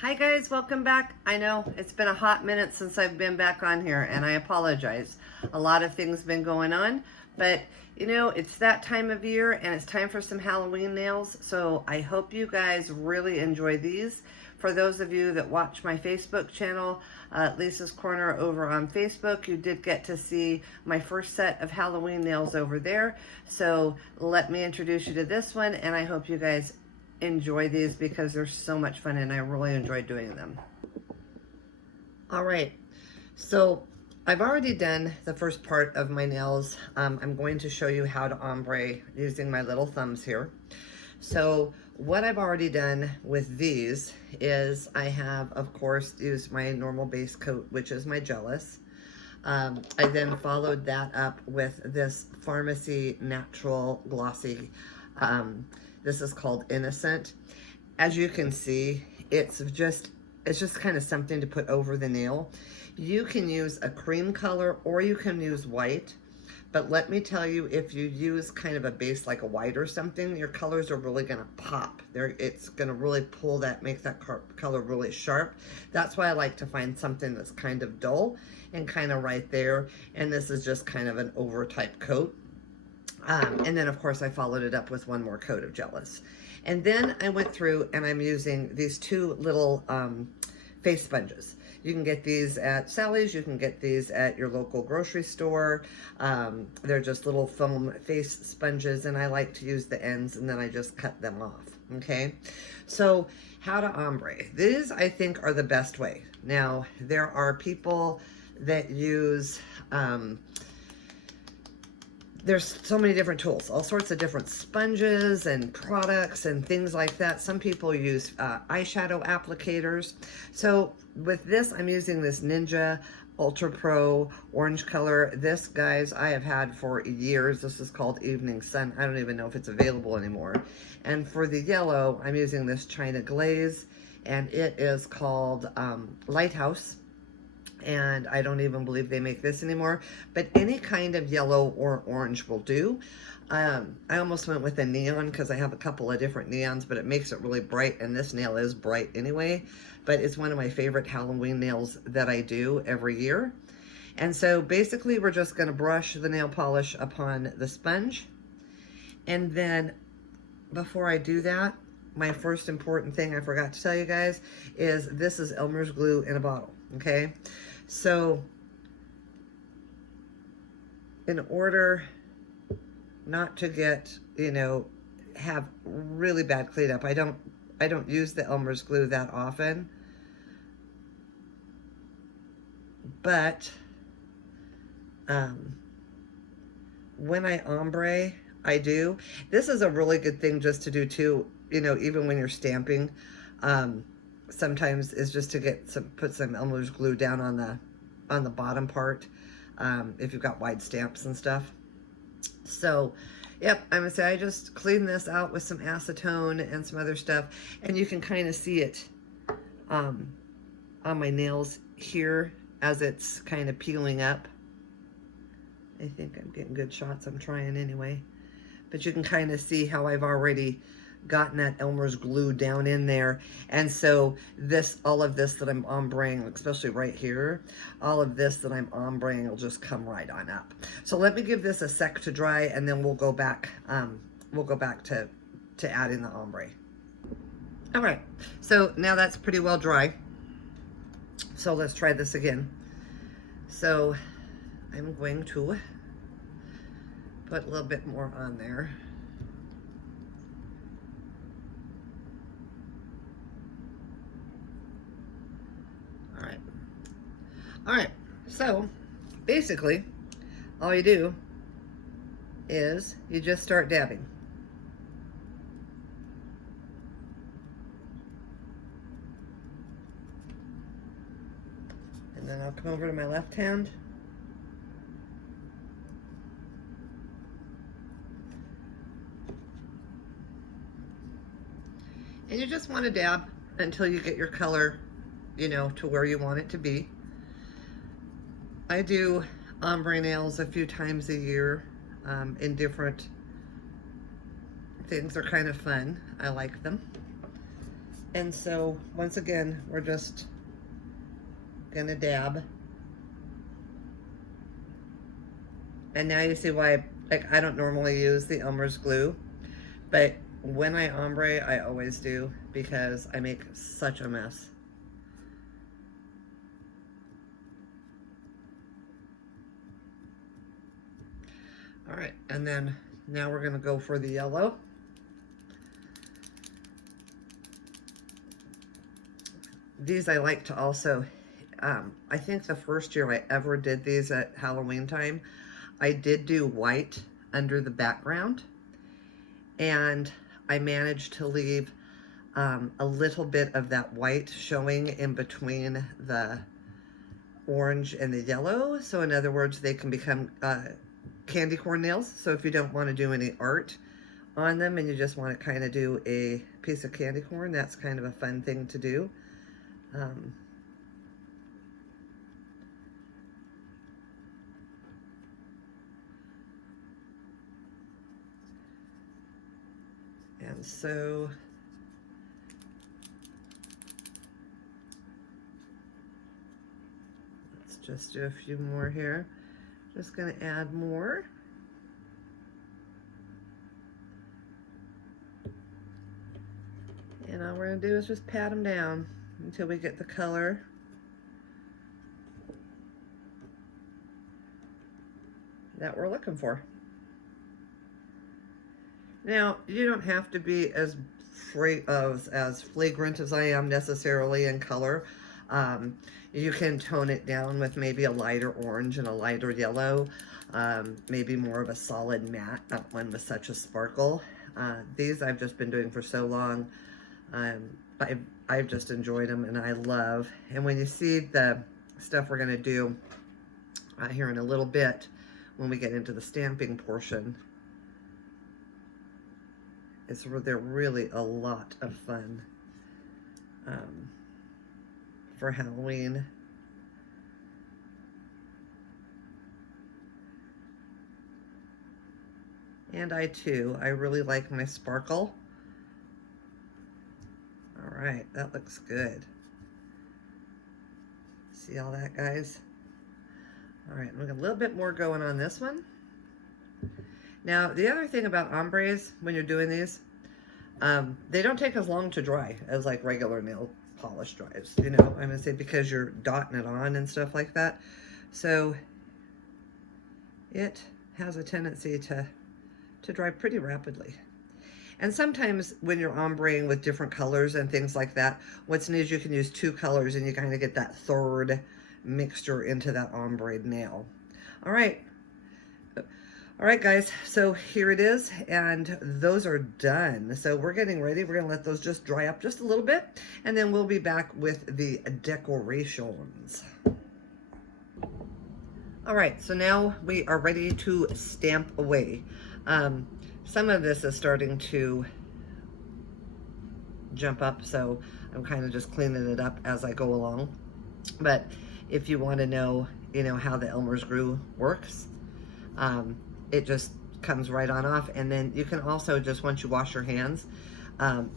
Hi guys, welcome back. I know it's been a hot minute since I've been back on here and I apologize. A lot of things been going on, but you know, it's that time of year and it's time for some Halloween nails. So I hope you guys really enjoy these. For those of you that watch my Facebook channel, Lisa's Corner over on Facebook, you did get to see my first set of Halloween nails over there. So let me introduce you to this one and I hope you guys enjoy these because they're so much fun and I really enjoy doing them. All right, so I've already done the first part of my nails. I'm going to show you how to ombre using my little thumbs here. So what I've already done with these is I have, of course, used my normal base coat, which is my Jealous. I then followed that up with this Pharmacy Natural Glossy. This is called Innocent. As you can see, it's just kind of something to put over the nail. You can use a cream color or you can use white. But let me tell you, if you use kind of a base like a white or something, your colors are really gonna pop. It's gonna really pull that, make that color really sharp. That's why I like to find something that's kind of dull and kind of right there. And this is just kind of an over type coat. And then of course I followed it up with one more coat of Jealous. And then I went through and I'm using these two little face sponges. You can get these at Sally's, you can get these at your local grocery store. They're just little foam face sponges and I like to use the ends and then I just cut them off, okay? So how to ombre. These I think are the best way. Now there are people that use, there's so many different tools, all sorts of different sponges and products and things like that. Some people use eyeshadow applicators. So with this, I'm using this Ninja Ultra Pro orange color. This, guys, I have had for years. This is called Evening Sun. I don't even know if it's available anymore. And for the yellow, I'm using this China Glaze, and it is called Lighthouse. And I don't even believe they make this anymore, but any kind of yellow or orange will do. I almost went with a neon because I have a couple of different neons, but it makes it really bright, and this nail is bright anyway, but it's one of my favorite Halloween nails that I do every year. And so basically we're just going to brush the nail polish upon the sponge. And then before I do that, my first important thing I forgot to tell you guys is this is Elmer's glue in a bottle, okay? So in order not to get, you know, have really bad cleanup, I don't use the Elmer's glue that often, but when I ombre, I do. This is a really good thing just to do too, you know, even when you're stamping. Sometimes is just to put some Elmer's glue down on the bottom part, if you've got wide stamps and stuff. So, yep, I'm gonna say I just clean this out with some acetone and some other stuff, and you can kind of see it on my nails here as it's kind of peeling up. I think I'm getting good shots. I'm trying anyway, but you can kind of see how I've already gotten that Elmer's glue down in there. And so all of this that I'm ombreing, especially right here, all of this that I'm ombreing will just come right on up. So let me give this a sec to dry, and then we'll go back to adding the ombre. All right, so now that's pretty well dry. So let's try this again. So I'm going to put a little bit more on there. All right, so basically all you do is you just start dabbing. And then I'll come over to my left hand. And you just want to dab until you get your color, you know, to where you want it to be. I do ombre nails a few times a year in different things. Are kind of fun. I like them. And so once again, we're just gonna dab. And now you see why, like, I don't normally use the Elmer's glue, but when I ombre, I always do because I make such a mess. All right, and then now we're gonna go for the yellow. These I like to also, I think the first year I ever did these at Halloween time, I did do white under the background, and I managed to leave a little bit of that white showing in between the orange and the yellow. So in other words, they can become candy corn nails. So if you don't want to do any art on them and you just want to kind of do a piece of candy corn, that's kind of a fun thing to do. And so let's just do a few more here. Just going to add more. And all we're going to do is just pat them down until we get the color. That we're looking for. Now, you don't have to be as flagrant as I am necessarily in color. You can tone it down with maybe a lighter orange and a lighter yellow, maybe more of a solid matte, not one with such a sparkle. These I've just been doing for so long. I've just enjoyed them, and I love. And when you see the stuff we're going to do here in a little bit, when we get into the stamping portion, they're really a lot of fun for Halloween. And I really like my sparkle. All right, that looks good. See all that, guys? All right, we got a little bit more going on this one. Now, the other thing about ombres, when you're doing these, they don't take as long to dry as like regular nail polish dries, you know, I'm gonna say, because you're dotting it on and stuff like that. So it has a tendency to dry pretty rapidly. And sometimes when you're ombreing with different colors and things like that, what's neat is you can use two colors and you kind of get that third mixture into that ombre nail. All right. All right, guys, so here it is, and those are done. So we're getting ready. We're gonna let those just dry up just a little bit, and then we'll be back with the decorations. All right, so now we are ready to stamp away. Some of this is starting to jump up, so I'm kind of just cleaning it up as I go along. But if you want to know, you know, how the Elmer's glue works, it just comes right on off. And then you can also just, once you wash your hands,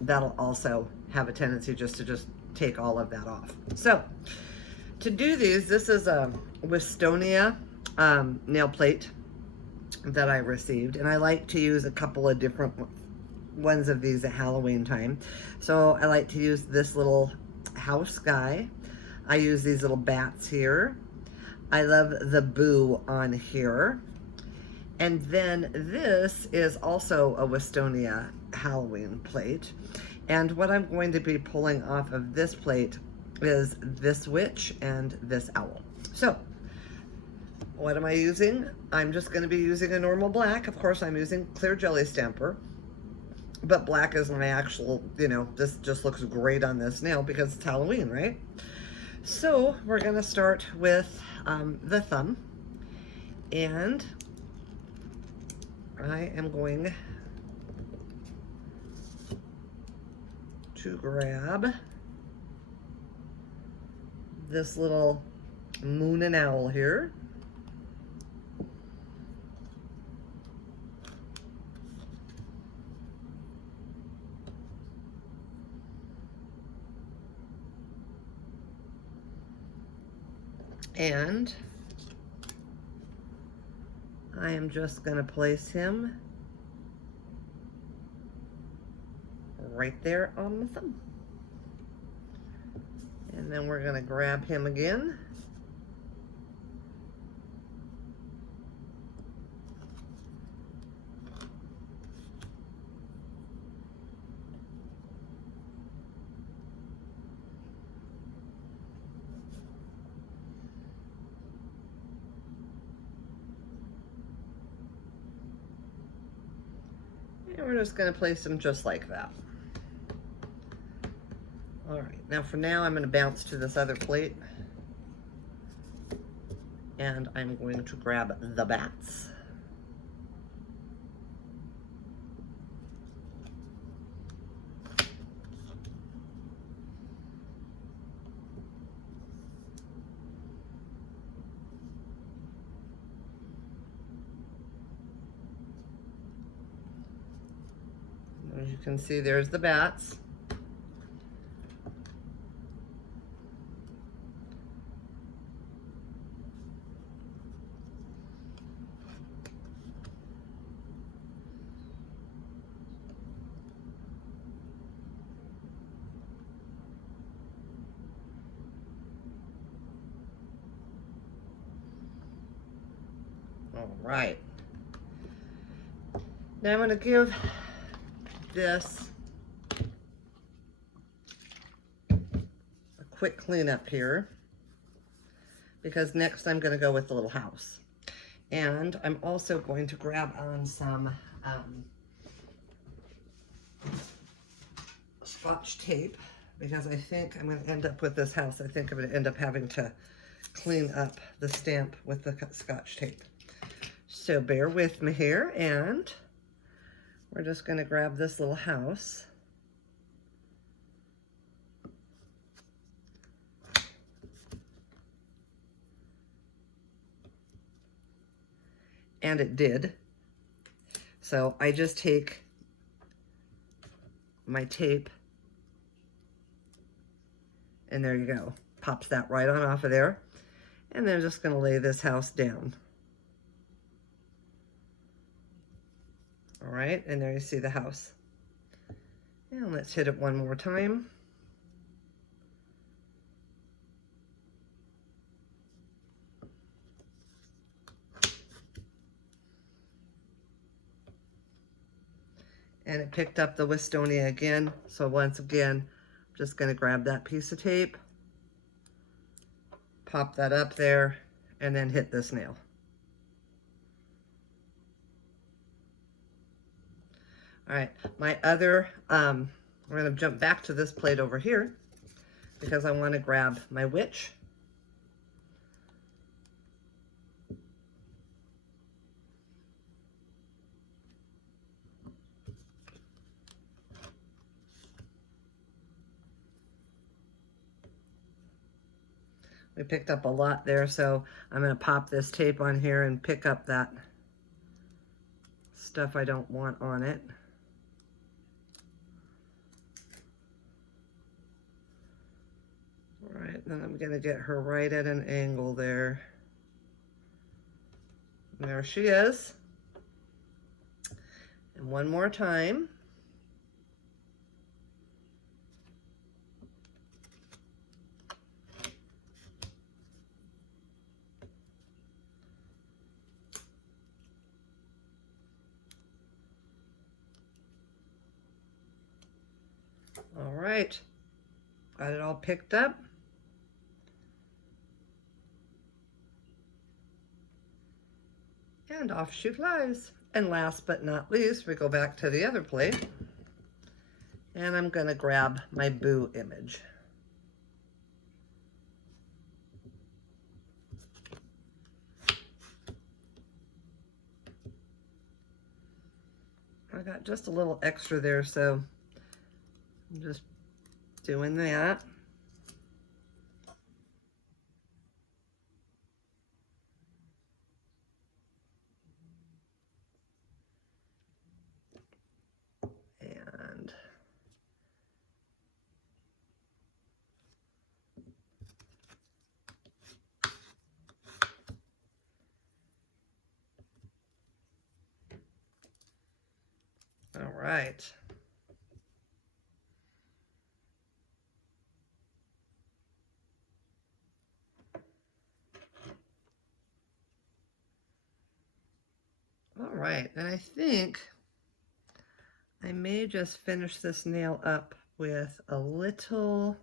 that'll also have a tendency just to take all of that off. So to do these, this is a Wistonia nail plate that I received, and I like to use a couple of different ones of these at Halloween time. So I like to use this little house guy. I use these little bats here. I love the boo on here. And then this is also a Wistonia Halloween plate. And what I'm going to be pulling off of this plate is this witch and this owl. So what am I using? I'm just going to be using a normal black. Of course, I'm using clear jelly stamper, but black is my actual, you know, this just looks great on this nail because it's Halloween, right? So we're going to start with the thumb, and I am going to grab this little moon and owl here. And I am just going to place him right there on the thumb. And then we're going to grab him again. And we're just going to place him just like that. All right, now for now, I'm going to bounce to this other plate. And I'm going to grab the bats. As you can see, there's the bats. All right. Now I'm going to give this a quick cleanup here, because next I'm going to go with the little house. And I'm also going to grab on some Scotch tape, because I think I'm going to end up with this house. I think I'm going to end up having to clean up the stamp with the Scotch tape. So bear with me here, and we're just going to grab this little house. And it did. So I just take my tape, and there you go. Pops that right on off of there. And then I'm just going to lay this house down. All right, and there you see the house. And let's hit it one more time. And it picked up the Wistonia again. So once again, I'm just going to grab that piece of tape, pop that up there, and then hit this nail. All right, my other, we're going to jump back to this plate over here, because I want to grab my witch. We picked up a lot there, so I'm going to pop this tape on here and pick up that stuff I don't want on it. All right, then I'm going to get her right at an angle there. And there she is. And one more time. All right, got it all picked up. And off she flies. And last but not least, we go back to the other plate. And I'm going to grab my Boo image. I got just a little extra there, so I'm just doing that. And right. All right, and I think I may just finish this nail up with a little,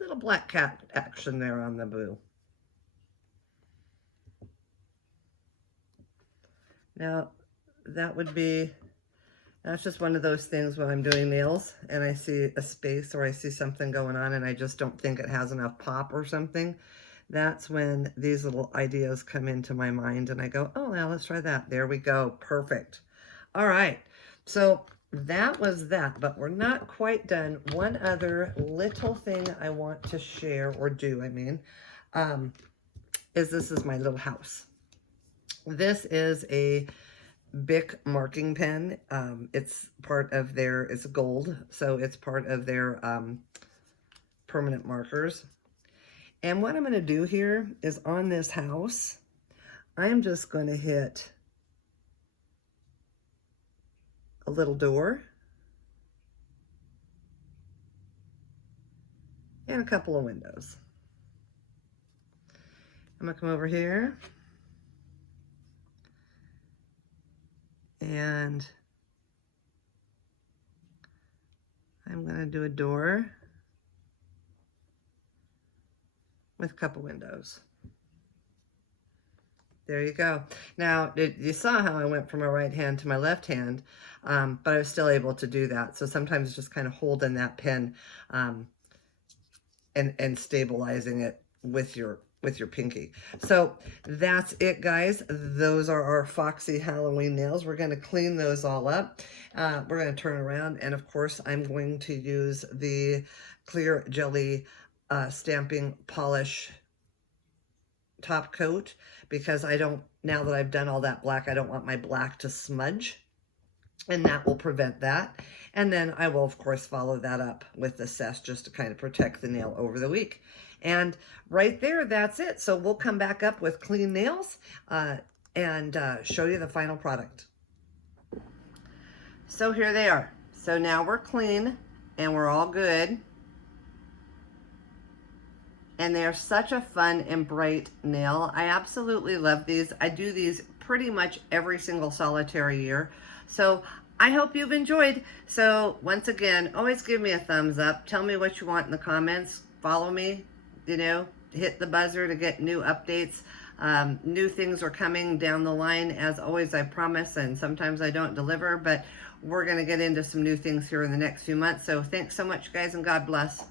little black cat action there on the boo. Now, that would be, that's just one of those things when I'm doing nails and I see a space or I see something going on and I just don't think it has enough pop or something. That's when these little ideas come into my mind and I go, oh, now let's try that. There we go. Perfect. All right. So that was that, but we're not quite done. One other little thing I want to share or do, is this is my little house. This is a Bic marking pen. It's part of their, it's gold, so it's part of their permanent markers. And what I'm going to do here is on this house, I'm just going to hit a little door and a couple of windows. I'm going to come over here and I'm going to do a door with a couple windows. There you go. Now, you saw how I went from my right hand to my left hand, but I was still able to do that. So sometimes just kind of holding that pen and stabilizing it with your pinky. So that's it, guys. Those are our Foxy Halloween nails. We're going to clean those all up. We're going to turn around, and of course, I'm going to use the clear jelly stamping polish top coat because I don't, now that I've done all that black, I don't want my black to smudge, and that will prevent that. And then I will, of course, follow that up with the cess just to kind of protect the nail over the week. And right there, that's it. So we'll come back up with clean nails and show you the final product. So here they are. So now we're clean and we're all good. And they're such a fun and bright nail. I absolutely love these. I do these pretty much every single solitary year. So I hope you've enjoyed. So once again, always give me a thumbs up. Tell me what you want in the comments. Follow me, you know, hit the buzzer to get new updates. New things are coming down the line. As always, I promise, and sometimes I don't deliver, but we're going to get into some new things here in the next few months. So thanks so much, guys, and God bless.